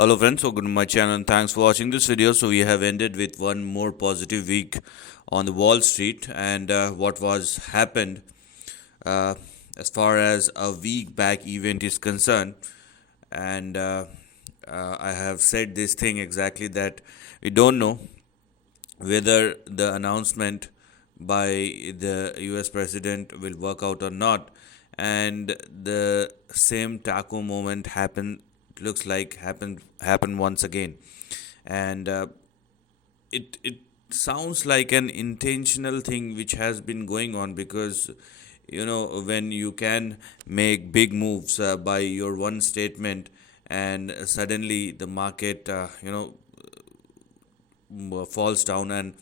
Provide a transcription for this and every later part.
Hello friends, welcome to my channel and thanks for watching this video. So we have ended with one more positive week on the Wall Street and what was happened uh, as far as a week back event is concerned. And I have said this thing exactly that we don't know whether the announcement by the US president will work out or not, and the same taco moment happened, looks like happened once again. And it sounds like an intentional thing which has been going on, because when you can make big moves by your one statement, and suddenly the market falls down, and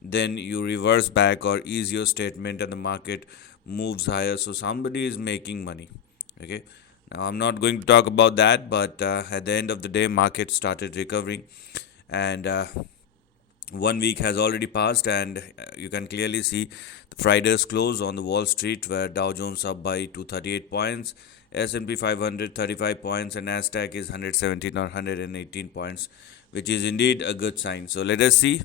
then you reverse back or ease your statement and the market moves higher, so somebody is making money. Okay, now I'm not going to talk about that, but at the end of the day market started recovering, and one week has already passed, and you can clearly see the Friday's close on the Wall Street, where Dow Jones up by 238 points, S&P 500 35 points, and Nasdaq is 117 or 118 points, which is indeed a good sign. So let us see,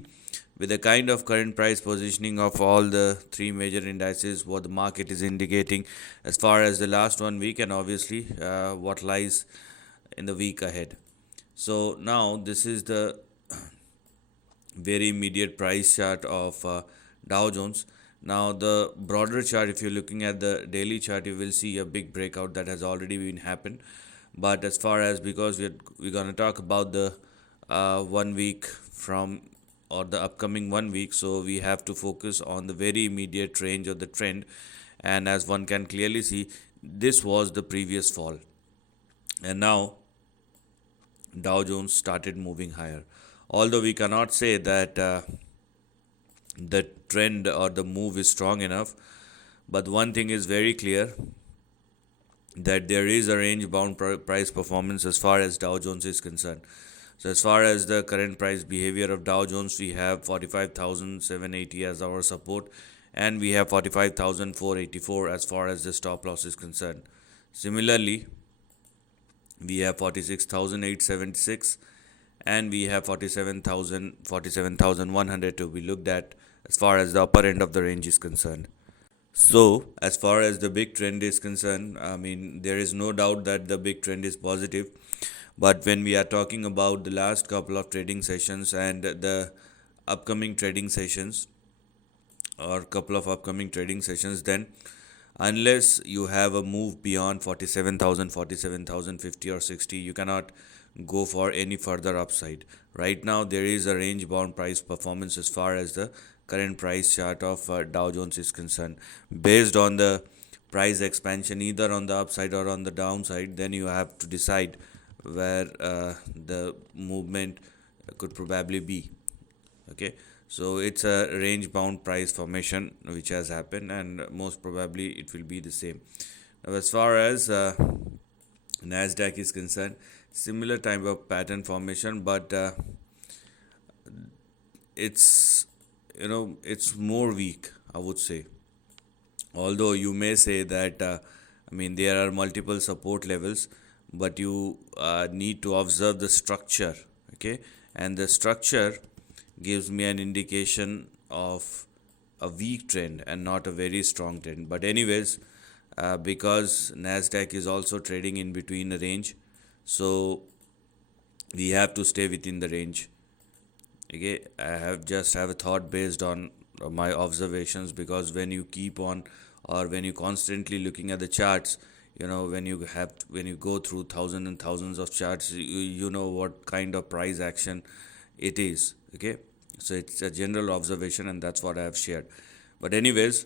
with the kind of current price positioning of all the three major indices, what the market is indicating as far as the last 1 week, and obviously what lies in the week ahead. So now this is the very immediate price chart of Dow Jones. Now, the broader chart, if you're looking at the daily chart, you will see a big breakout that has already been happened. But as far as, because we're gonna talk about the 1 week from, or the upcoming 1 week, so we have to focus on the very immediate range of the trend. And as one can clearly see, this was the previous fall, and now Dow Jones started moving higher. Although we cannot say that the trend or the move is strong enough, but one thing is very clear, that there is a range bound price performance as far as Dow Jones is concerned. So as far as the current price behavior of Dow Jones, we have 45,780 as our support, and we have 45,484 as far as the stop loss is concerned. Similarly, we have 46,876, and we have 47,100 to be looked at as far as the upper end of the range is concerned. So, as far as the big trend is concerned, I mean, there is no doubt that the big trend is positive. But when we are talking about the last couple of trading sessions and the upcoming trading sessions, or couple of upcoming trading sessions, then unless you have a move beyond 47,000, 47,050 or 60, you cannot go for any further upside. Right now there is a range bound price performance as far as the current price chart of Dow Jones is concerned. Based on the price expansion either on the upside or on the downside, then you have to decide where the movement could probably be. Okay, so it's a range bound price formation which has happened, and most probably it will be the same. Now, as far as Nasdaq is concerned, similar type of pattern formation, but it's it's more weak, I would say. Although you may say that I mean, there are multiple support levels, but you need to observe the structure. Okay, and the structure gives me an indication of a weak trend and not a very strong trend. But anyways, because Nasdaq is also trading in between a range, so we have to stay within the range. Okay, I have a thought based on my observations, because when you keep on, or when you constantly looking at the charts, when you go through thousands and thousands of charts, you know what kind of price action it is. Okay, so it's a general observation, and that's what I have shared. But anyways,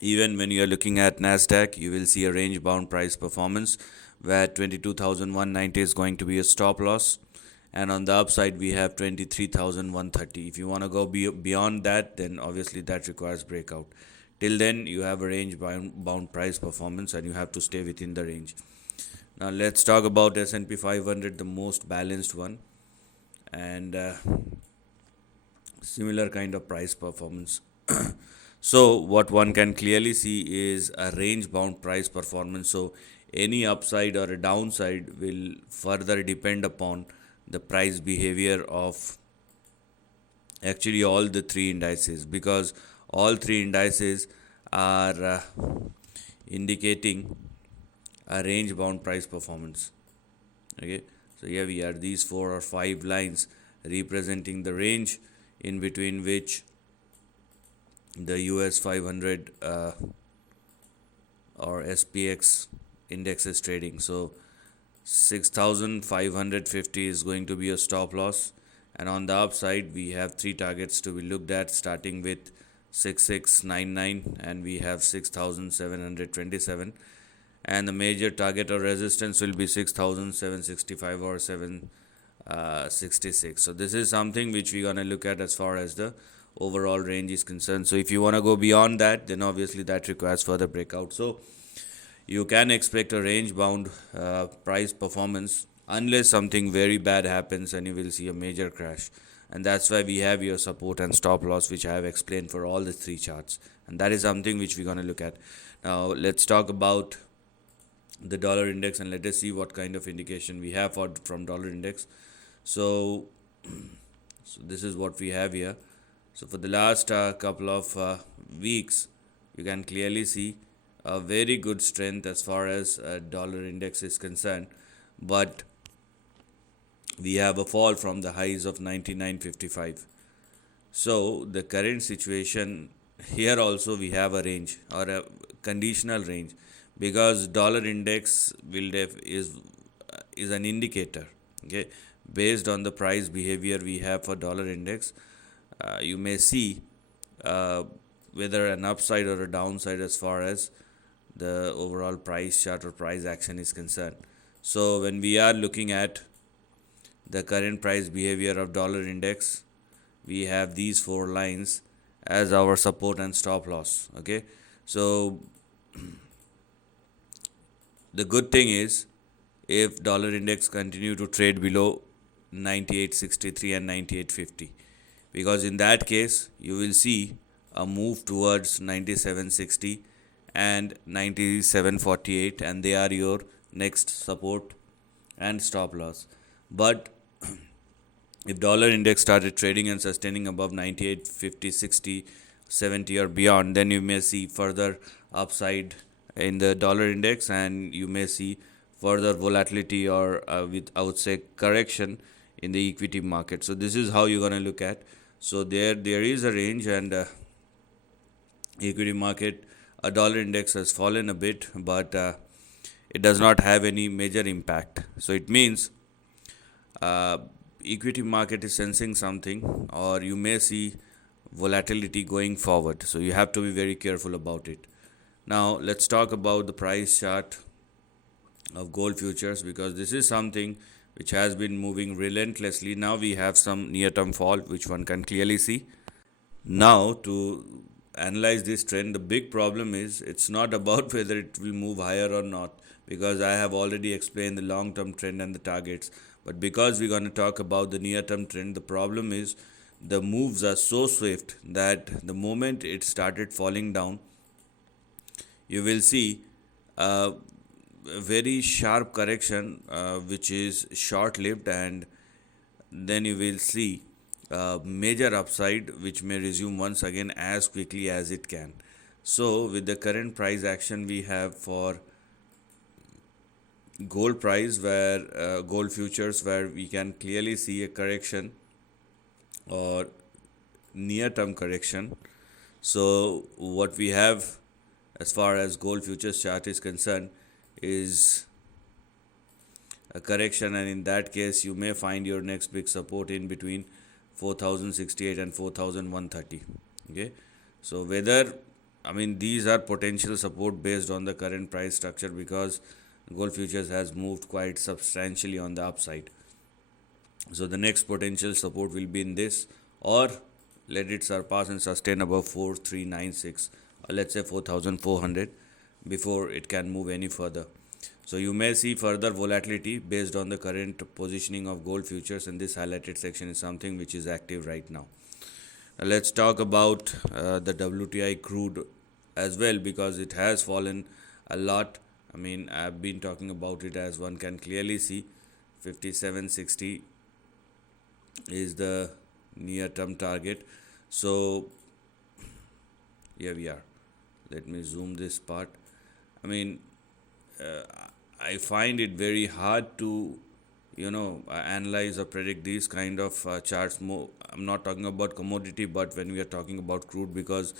even when you are looking at Nasdaq, you will see a range bound price performance, where 22,190 is going to be a stop loss, and on the upside we have 23,130. If you want to go beyond that, then obviously that requires breakout. Till then, you have a range bound price performance, and you have to stay within the range. Now let's talk about S&P 500, the most balanced one, and similar kind of price performance. So what one can clearly see is a range bound price performance. So any upside or a downside will further depend upon the price behavior of actually all the three indices, because all three indices are indicating a range bound price performance. Okay, so here we are, these four or five lines representing the range in between which the US 500 or SPX index is trading. So 6550 is going to be a stop loss, and on the upside we have three targets to be looked at, starting with 6699, and we have 6727, and the major target or resistance will be 6765 or 766. So this is something which we're going to look at as far as the overall range is concerned. So if you want to go beyond that, then obviously that requires further breakout. So you can expect a range bound price performance unless something very bad happens and you will see a major crash. And that's why we have your support and stop loss, which I have explained for all the three charts, and that is something which we're going to look at. Now let's talk about the dollar index and let us see what kind of indication we have from dollar index. So this is what we have here. So for the last couple of weeks, you can clearly see a very good strength as far as dollar index is concerned, but we have a fall from the highs of 99.55. So the current situation here also we have a range or a conditional range, because dollar index is an indicator. Okay, based on the price behavior we have for dollar index, you may see whether an upside or a downside as far as the overall price chart or price action is concerned. So when we are looking at the current price behavior of dollar index, we have these four lines as our support and stop loss. Okay, so the good thing is, if dollar index continue to trade below 98.63 and 98.50, because in that case you will see a move towards 97.60 and 97.48, and they are your next support and stop loss. But if dollar index started trading and sustaining above 98, 50, 60, 70 or beyond, then you may see further upside in the dollar index, and you may see further volatility or with, I would say, correction in the equity market. So this is how you're going to look at. So there is a range, and equity market, a dollar index has fallen a bit, but it does not have any major impact. So it means equity market is sensing something, or you may see volatility going forward. So you have to be very careful about it. Now let's talk about the price chart of gold futures, because this is something which has been moving relentlessly. Now we have some near-term fall, which one can clearly see. Now to analyze this trend, the big problem is it's not about whether it will move higher or not, because I have already explained the long-term trend and the targets. But because we're going to talk about the near-term trend, the problem is the moves are so swift that the moment it started falling down, you will see a very sharp correction which is short-lived, and then you will see major upside which may resume once again as quickly as it can. So with the current price action we have for gold price, where gold futures, where we can clearly see a correction or near-term correction. So what we have as far as gold futures chart is concerned is a correction, and in that case you may find your next big support in between 4068 and 4130. Okay, so whether, I mean, these are potential support based on the current price structure, because gold futures has moved quite substantially on the upside. So the next potential support will be in this, or let it surpass and sustain above 4396, or let's say 4400, before it can move any further. So you may see further volatility based on the current positioning of gold futures, and this highlighted section is something which is active right now. Now let's talk about the WTI crude as well, because it has fallen a lot, I mean, I've been talking about it, as one can clearly see. 5760 is the near term target. So here we are. Let me zoom this part. I mean, uh, I find it very hard to, analyze or predict these kind of charts. More, I'm not talking about commodity, but when we are talking about crude, because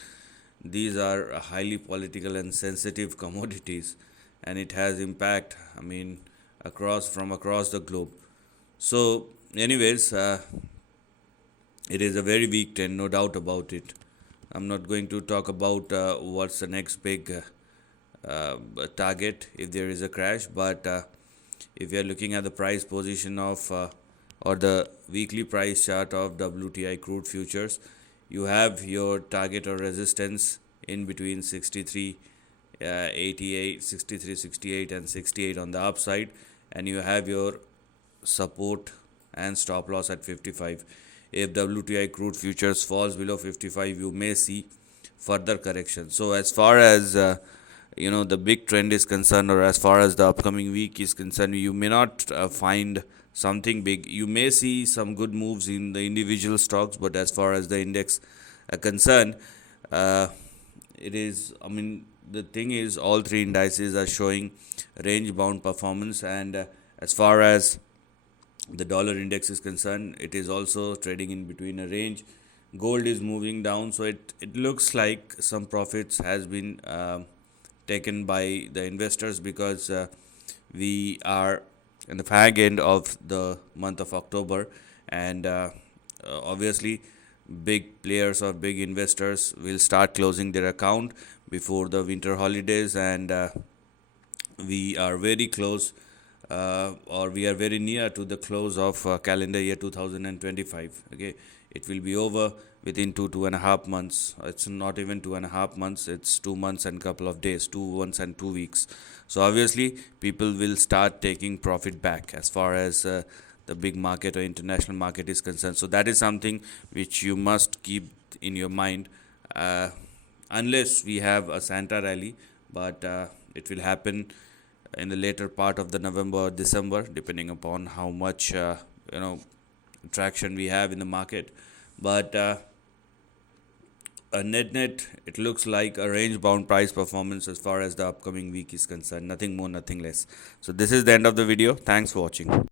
these are highly political and sensitive commodities, and it has impact. I mean, across the globe. So, anyways, it is a very weak trend, no doubt about it. I'm not going to talk about what's the next big target if there is a crash, but if you are looking at the price position of or the weekly price chart of WTI crude futures, you have your target or resistance in between 63 88, 63, 68, and 68 on the upside, and you have your support and stop loss at 55. If WTI crude futures falls below 55, you may see further correction. So as far as the big trend is concerned, or as far as the upcoming week is concerned, you may not find something big. You may see some good moves in the individual stocks, but as far as the index concerned, uh, it is, I mean, the thing is, all three indices are showing range bound performance, and as far as the dollar index is concerned, it is also trading in between a range. Gold is moving down, so it looks like some profits has been taken by the investors, because we are in the fag end of the month of October, and obviously big players or big investors will start closing their account before the winter holidays, and we are very close, or we are very near to the close of calendar year 2025. Okay, it will be over within 2.5 months. It's not even 2.5 months, it's 2 months and couple of days, 2 months and 2 weeks. So obviously people will start taking profit back as far as the big market or international market is concerned. So that is something which you must keep in your mind, uh, unless we have a Santa rally, but it will happen in the later part of the November or December, depending upon how much traction we have in the market. But net, it looks like a range bound price performance as far as the upcoming week is concerned. Nothing more, nothing less. So this is the end of the video. Thanks for watching.